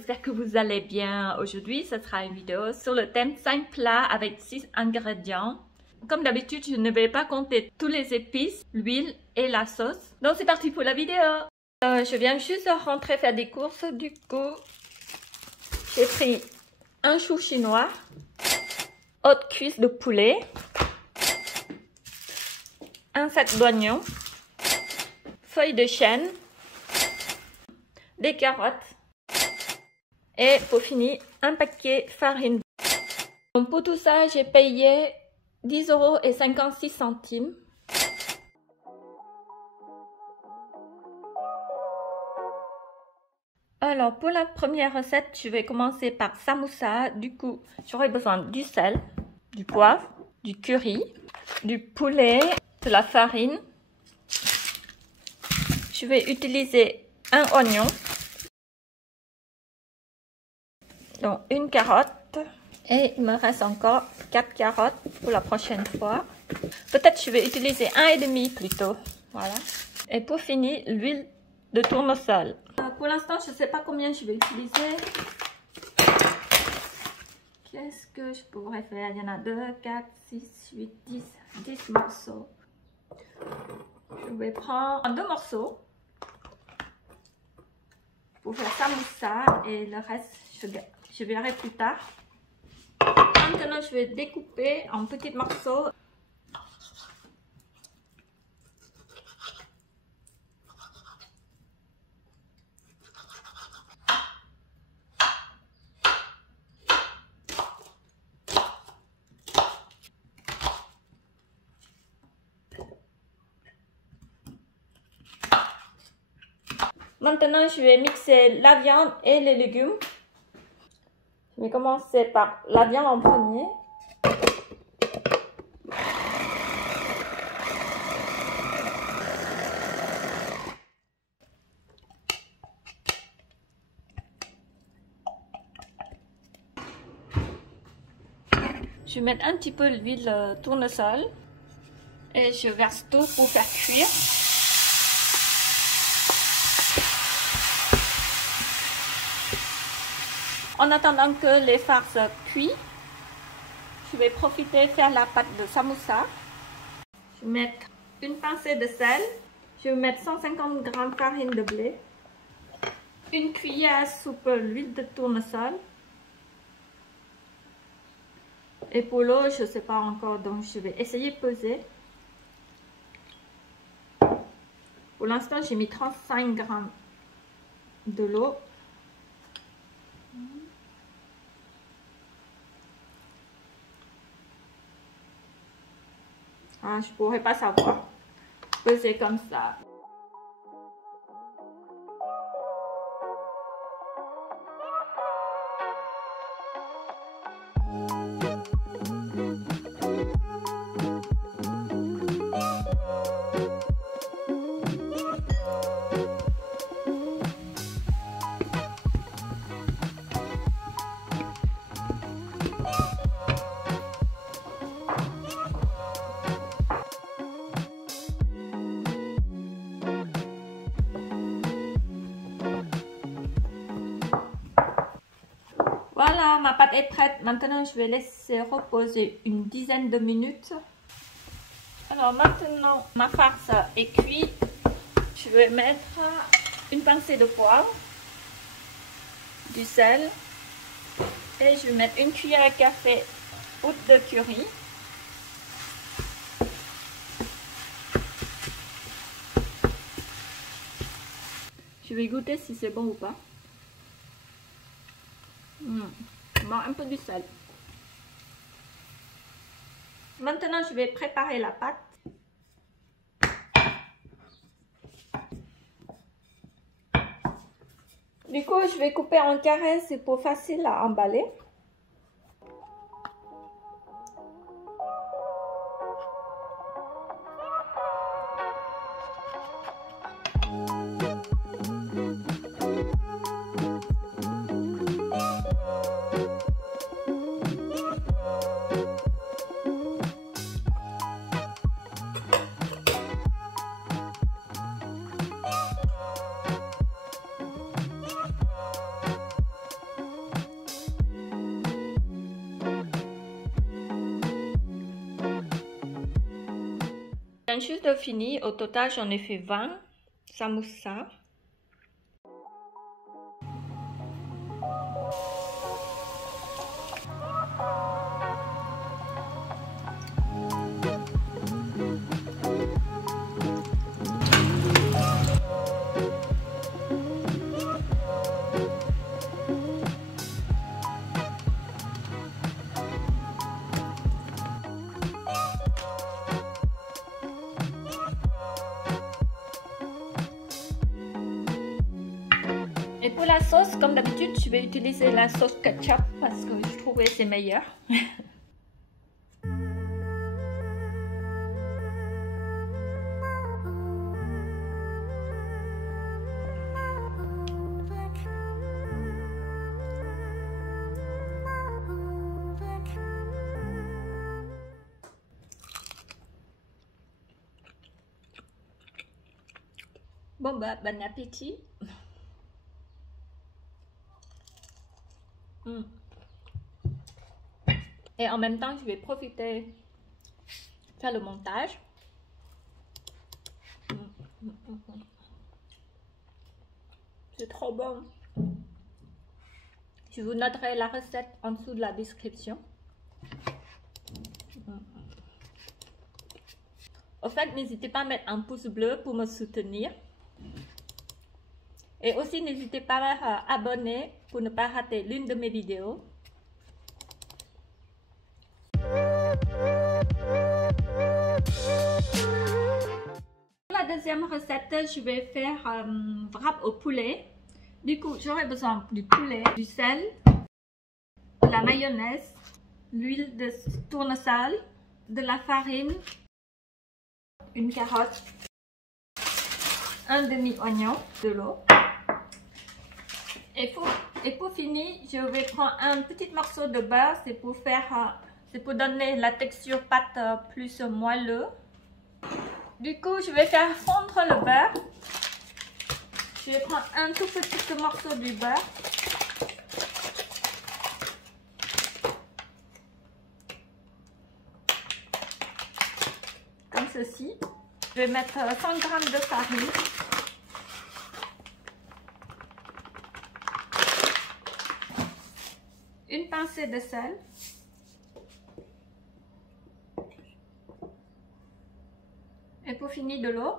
j'espère que vous allez bien. Aujourd'hui, ce sera une vidéo sur le thème 5 plats avec 6 ingrédients. Comme d'habitude, je ne vais pas compter tous les épices, l'huile et la sauce. Donc c'est parti pour la vidéo. Je viens juste de rentrer faire des courses. Du coup, j'ai pris un chou chinois, haute cuisse de poulet, un sac d'oignons, feuilles de chêne, des carottes et pour finir un paquet farine. Donc pour tout ça, j'ai payé 10,56 €. Alors pour la première recette, je vais commencer par samoussa. Du coup, j'aurai besoin du sel, du poivre, du curry, du poulet, de la farine. Je vais utiliser un oignon, donc une carotte, et il me reste encore 4 carottes pour la prochaine fois. Peut-être je vais utiliser 1,5 plutôt. Voilà. Et pour finir, l'huile de tournesol. Pour l'instant, je ne sais pas combien je vais utiliser. Qu'est-ce que je pourrais faire? Il y en a 2, 4, 6, 8, 10 morceaux. Je vais prendre 2 morceaux pour faire samoussa et le reste, je verrai plus tard. Maintenant, je vais découper en petits morceaux. Maintenant, je vais mixer la viande et les légumes. Je vais commencer par la viande en premier. Je vais mettre un petit peu l'huile tournesol et je verse tout pour faire cuire. En attendant que les farces cuisent, je vais profiter de faire la pâte de samoussa. Je vais mettre une pincée de sel. Je vais mettre 150 g de farine de blé. Une cuillère à soupe d'huile de tournesol. Et pour l'eau, je ne sais pas encore, donc je vais essayer de peser. Pour l'instant, j'ai mis 35 g de l'eau. Ah, je pourrais pas savoir. Peser comme ça. Voilà, ma pâte est prête. Maintenant, je vais laisser reposer une dizaine de minutes. Alors maintenant, ma farce est cuite. Je vais mettre une pincée de poivre, du sel et je vais mettre une cuillère à café de curry. Je vais goûter si c'est bon ou pas. Un peu du sel. Maintenant, je vais préparer la pâte. Du coup, je vais couper en carrés, c'est pour facile à emballer. Je viens juste de finir. Au total, j'en ai fait 20 samoussas. Et pour la sauce, comme d'habitude, je vais utiliser la sauce ketchup parce que je trouvais que c'est meilleur. Bon bah, bon appétit. Et en même temps, je vais profiter faire le montage. C'est trop bon. Je vous noterai la recette en dessous de la description. Au fait, n'hésitez pas à mettre un pouce bleu pour me soutenir. Et aussi, n'hésitez pas à abonner pour ne pas rater l'une de mes vidéos. Pour la deuxième recette, je vais faire wrap au poulet. Du coup, j'aurai besoin du poulet, du sel, de la mayonnaise, l'huile de tournesol, de la farine, une carotte, un demi-oignon, de l'eau. Et pour finir, je vais prendre un petit morceau de beurre. C'est pour donner la texture pâte plus moelleux. Du coup, je vais faire fondre le beurre. Je vais prendre un tout petit morceau du beurre. Comme ceci. Je vais mettre 100 g de farine. Une pincée de sel. Et pour finir, de l'eau.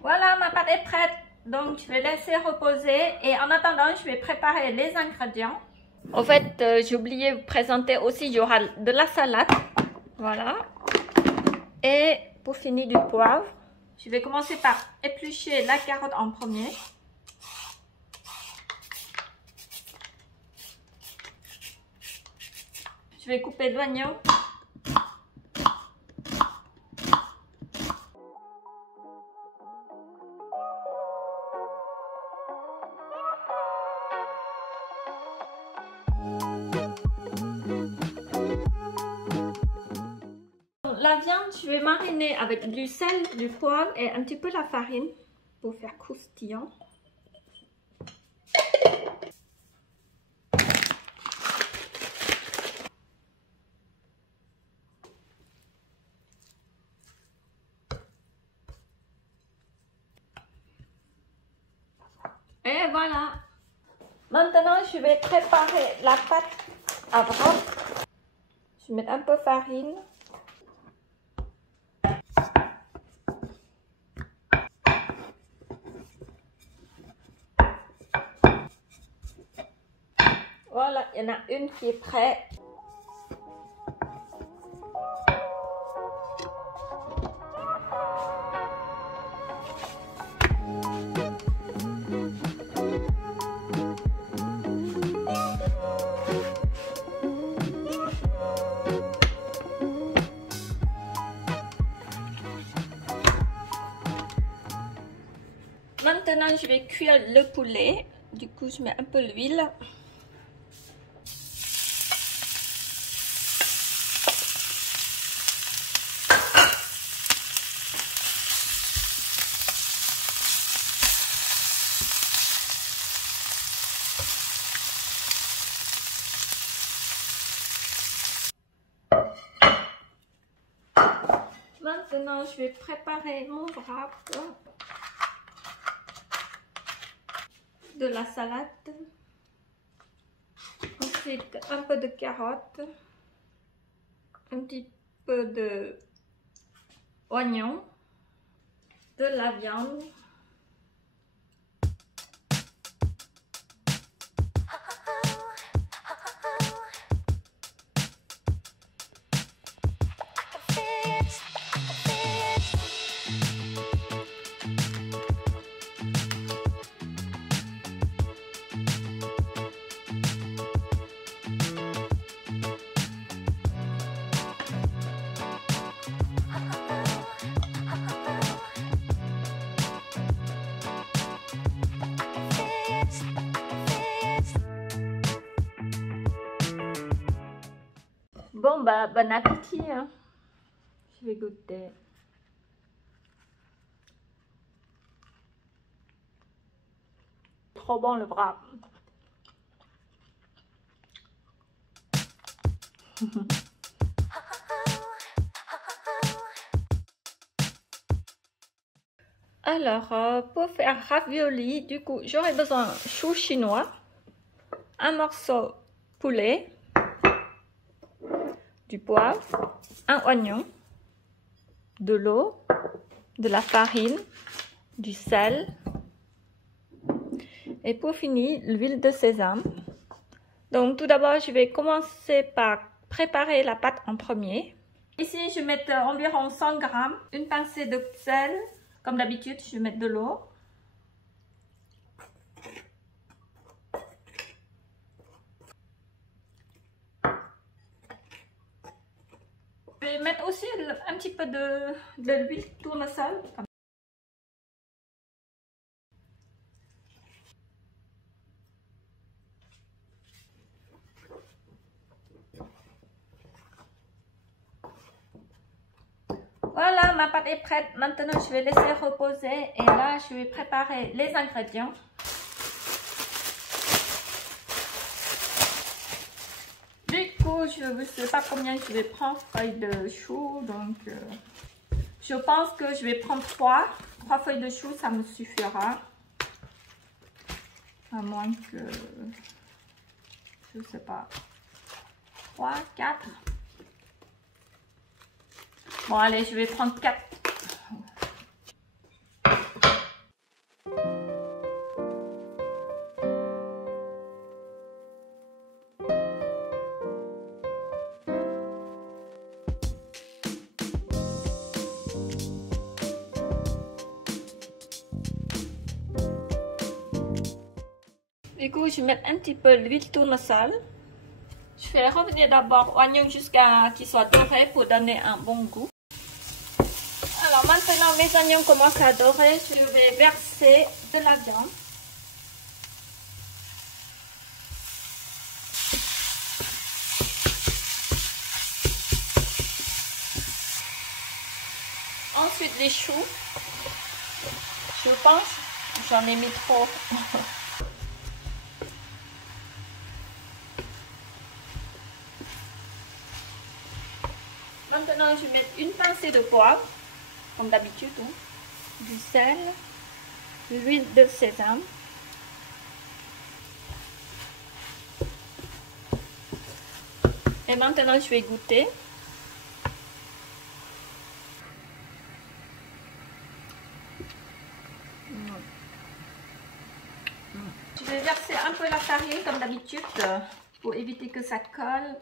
Voilà, ma pâte est prête. Donc, je vais laisser reposer. Et en attendant, je vais préparer les ingrédients. En fait, j'ai oublié de vous présenter aussi, il y aura de la salade. Voilà. Et pour finir, du poivre. Je vais commencer par éplucher la carotte en premier. Je vais couper l'oignon. La viande, je vais mariner avec du sel, du poivre et un petit peu la farine pour faire croustillant. Et voilà. Maintenant, je vais préparer la pâte à wrap. Je vais mettre un peu de farine. Voilà, il y en a une qui est prête. Maintenant, je vais cuire le poulet. Du coup, je mets un peu d'huile. Maintenant, je vais préparer mon wrap de la salade. Ensuite, un peu de carottes, un petit peu de oignon, de la viande. Bon, bah, bon appétit, hein. Je vais goûter. Trop bon le wrap. Alors, pour faire ravioli, du coup, j'aurai besoin de chou chinois, un morceau poulet, du poivre, un oignon, de l'eau, de la farine, du sel et pour finir, l'huile de sésame. Donc tout d'abord, je vais commencer par préparer la pâte en premier. Ici, je vais mettre environ 100 g, une pincée de sel. Comme d'habitude, je vais mettre de l'eau. Je vais mettre aussi un petit peu de l'huile tournesol. Voilà, ma pâte est prête. Maintenant, je vais laisser reposer et là, je vais préparer les ingrédients. Du coup, je ne sais pas combien je vais prendre feuilles de chou, donc je pense que je vais prendre 3 feuilles de chou, ça me suffira. À moins que, je sais pas, 3, 4. Bon, allez, je vais prendre 4. Du coup, je vais mettre un petit peu d'huile tournesol. Je vais revenir d'abord l'oignon jusqu'à qu'il soit doré pour donner un bon goût. Alors maintenant, mes oignons commencent à dorer. Je vais verser de la viande. Ensuite, les choux. Je pense j'en ai mis trop. Maintenant, je vais mettre une pincée de poivre, comme d'habitude, hein, du sel, de l'huile de sésame. Et maintenant, je vais goûter. Je vais verser un peu la farine, comme d'habitude, pour éviter que ça colle.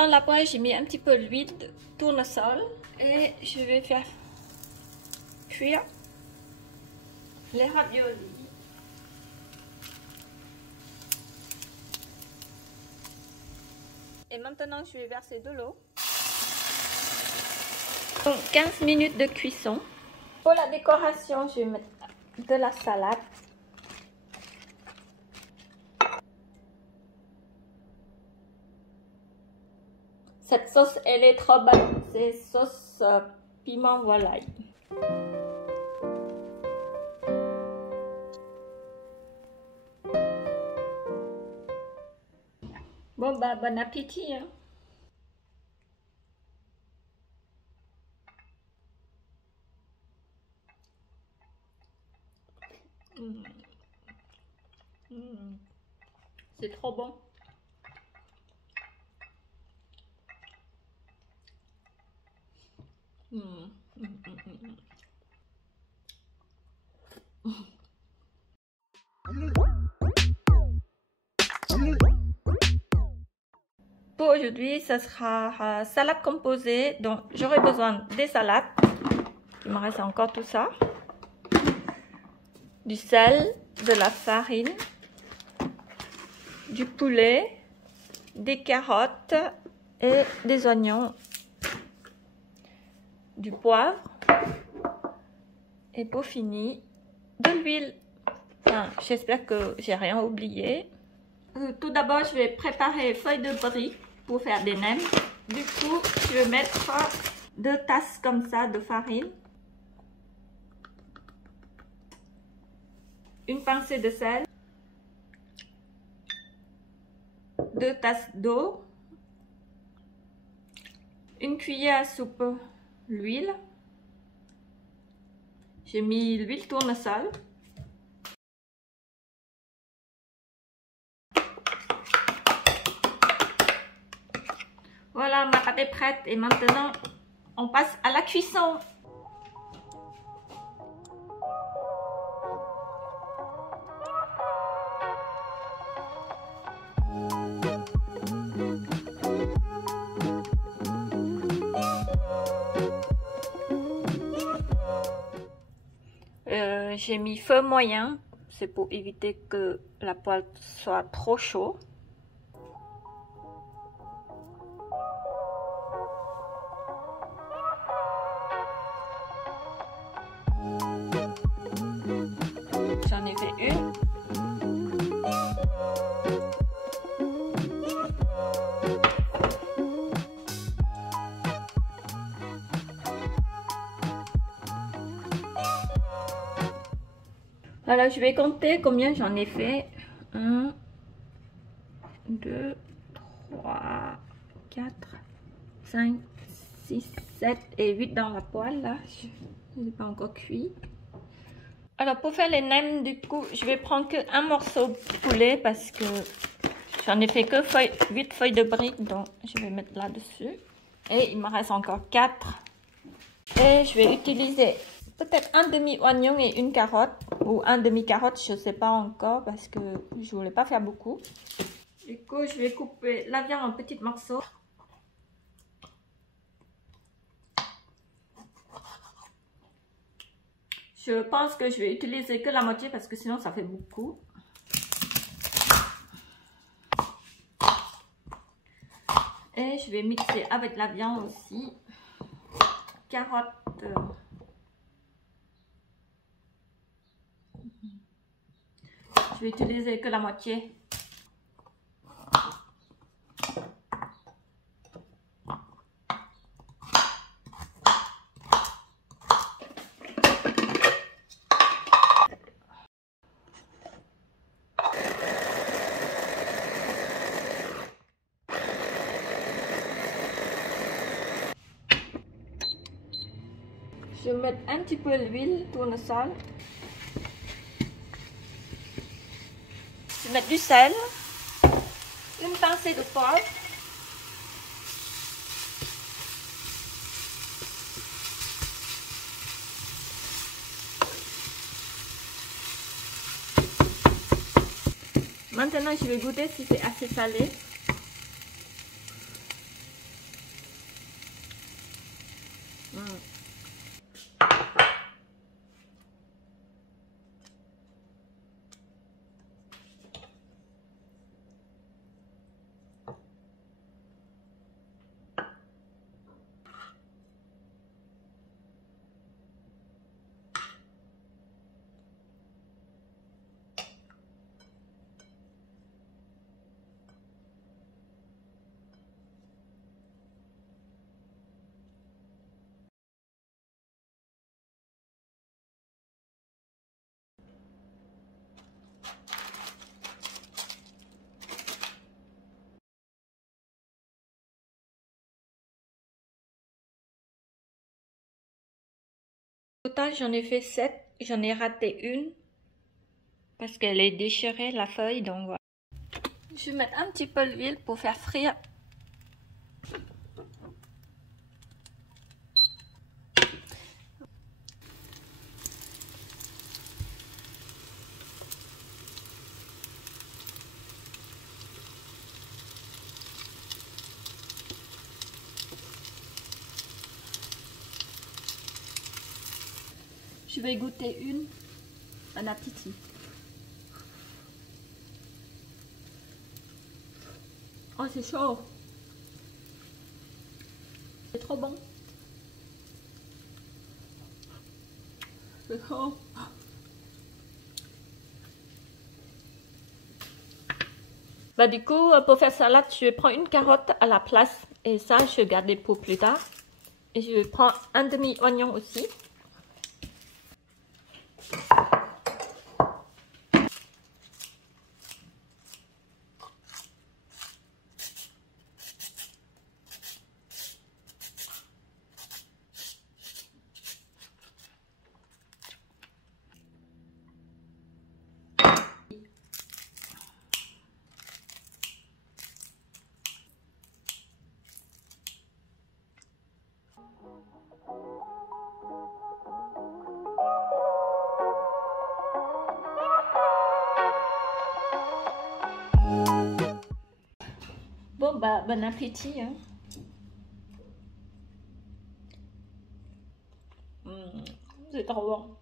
Dans la poêle, j'ai mis un petit peu d'huile de tournesol et je vais faire cuire les raviolis. Et maintenant, je vais verser de l'eau. Donc 15 minutes de cuisson. Pour la décoration, je vais mettre de la salade. Cette sauce, elle est trop bonne. C'est sauce piment volaille. Bon, bah, bon appétit, hein. C'est trop bon. Pour aujourd'hui, ce sera salade composée. Donc, j'aurai besoin des salades. Il me reste encore tout ça. Du sel, de la farine, du poulet, des carottes et des oignons, du poivre et pour finir, de l'huile. Enfin, j'espère que j'ai rien oublié. Tout d'abord, je vais préparer feuilles de brie pour faire des nems. Du coup, je vais mettre 2 tasses comme ça de farine, une pincée de sel, 2 tasses d'eau, une cuillère à soupe l'huile. J'ai mis l'huile tournesol. Voilà, ma pâte est prête et maintenant on passe à la cuisson. J'ai mis feu moyen, c'est pour éviter que la poêle soit trop chaude. J'en ai fait une. Alors, je vais compter combien j'en ai fait. 1, 2, 3, 4, 5, 6, 7 et 8 dans la poêle. Là, je n'ai pas encore cuit. Alors, pour faire les nems, du coup, je vais prendre qu'un morceau de poulet parce que j'en ai fait que 8 feuilles de briques. Donc, je vais mettre là-dessus. Et il me reste encore 4. Et je vais utiliser peut-être un demi-oignon et une carotte. Ou un demi-carotte, je ne sais pas encore parce que je voulais pas faire beaucoup. Du coup, je vais couper la viande en petits morceaux. Je pense que je vais utiliser que la moitié parce que sinon ça fait beaucoup. Et je vais mixer avec la viande aussi. Carotte. Je vais utiliser que la moitié. Je vais mettre un petit peu d'huile tournesol. Je vais mettre du sel, une pincée de poivre, maintenant je vais goûter si c'est assez salé. Au total, j'en ai fait 7. J'en ai raté une parce qu'elle est déchirée, la feuille. Donc voilà. Je vais mettre un petit peu d'huile pour faire frire. Je vais goûter une. Bon appétit. Oh, c'est chaud. C'est trop bon. C'est chaud. Bah du coup, pour faire salade, je vais prendre une carotte à la place. Et ça, je vais garder pour plus tard. Et je vais prendre un demi-oignon aussi. Bon bah bon appétit hein. C'est trop bon.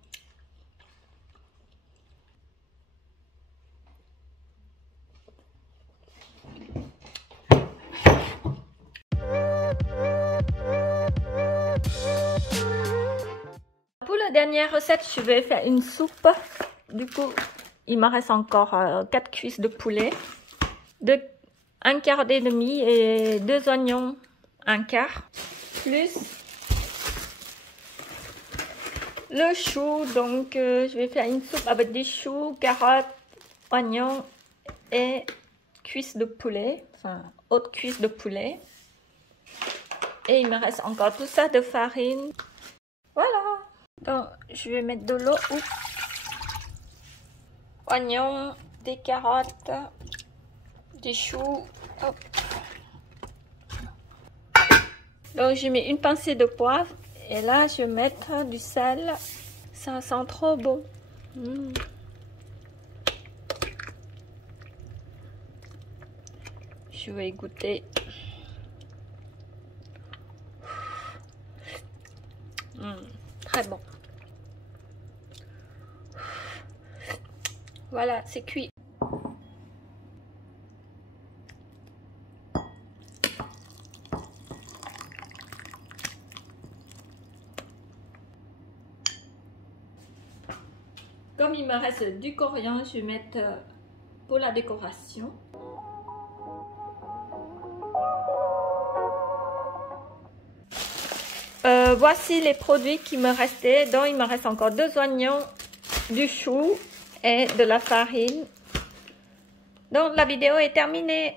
Pour la dernière recette, je vais faire une soupe. Du coup, il me reste encore 4 cuisses de poulet, 1 quart et demi et 2 oignons, 1 quart, plus le chou. Donc, je vais faire une soupe avec des choux, carottes, oignons et cuisses de poulet, enfin, haute cuisse de poulet. Et il me reste encore tout ça de farine. Voilà. Donc, je vais mettre de l'eau, oignons, des carottes, des choux. Hop. Donc, je mets une pincée de poivre. Et là, je vais mettre du sel. Ça sent trop bon. Je vais goûter. Très bon. Voilà, c'est cuit. Comme il me reste du coriandre, je vais mettre pour la décoration. Voici les produits qui me restaient. Donc il me reste encore 2 oignons, du chou et de la farine. Donc la vidéo est terminée.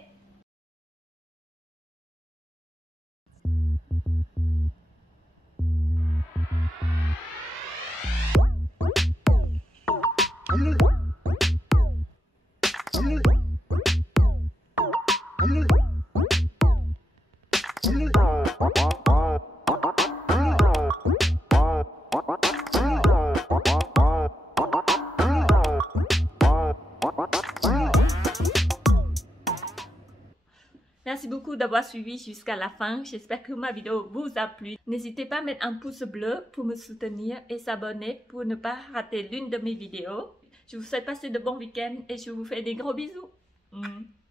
Merci beaucoup d'avoir suivi jusqu'à la fin. J'espère que ma vidéo vous a plu. N'hésitez pas à mettre un pouce bleu pour me soutenir et s'abonner pour ne pas rater l'une de mes vidéos. Je vous souhaite passer de bons week-ends et je vous fais des gros bisous.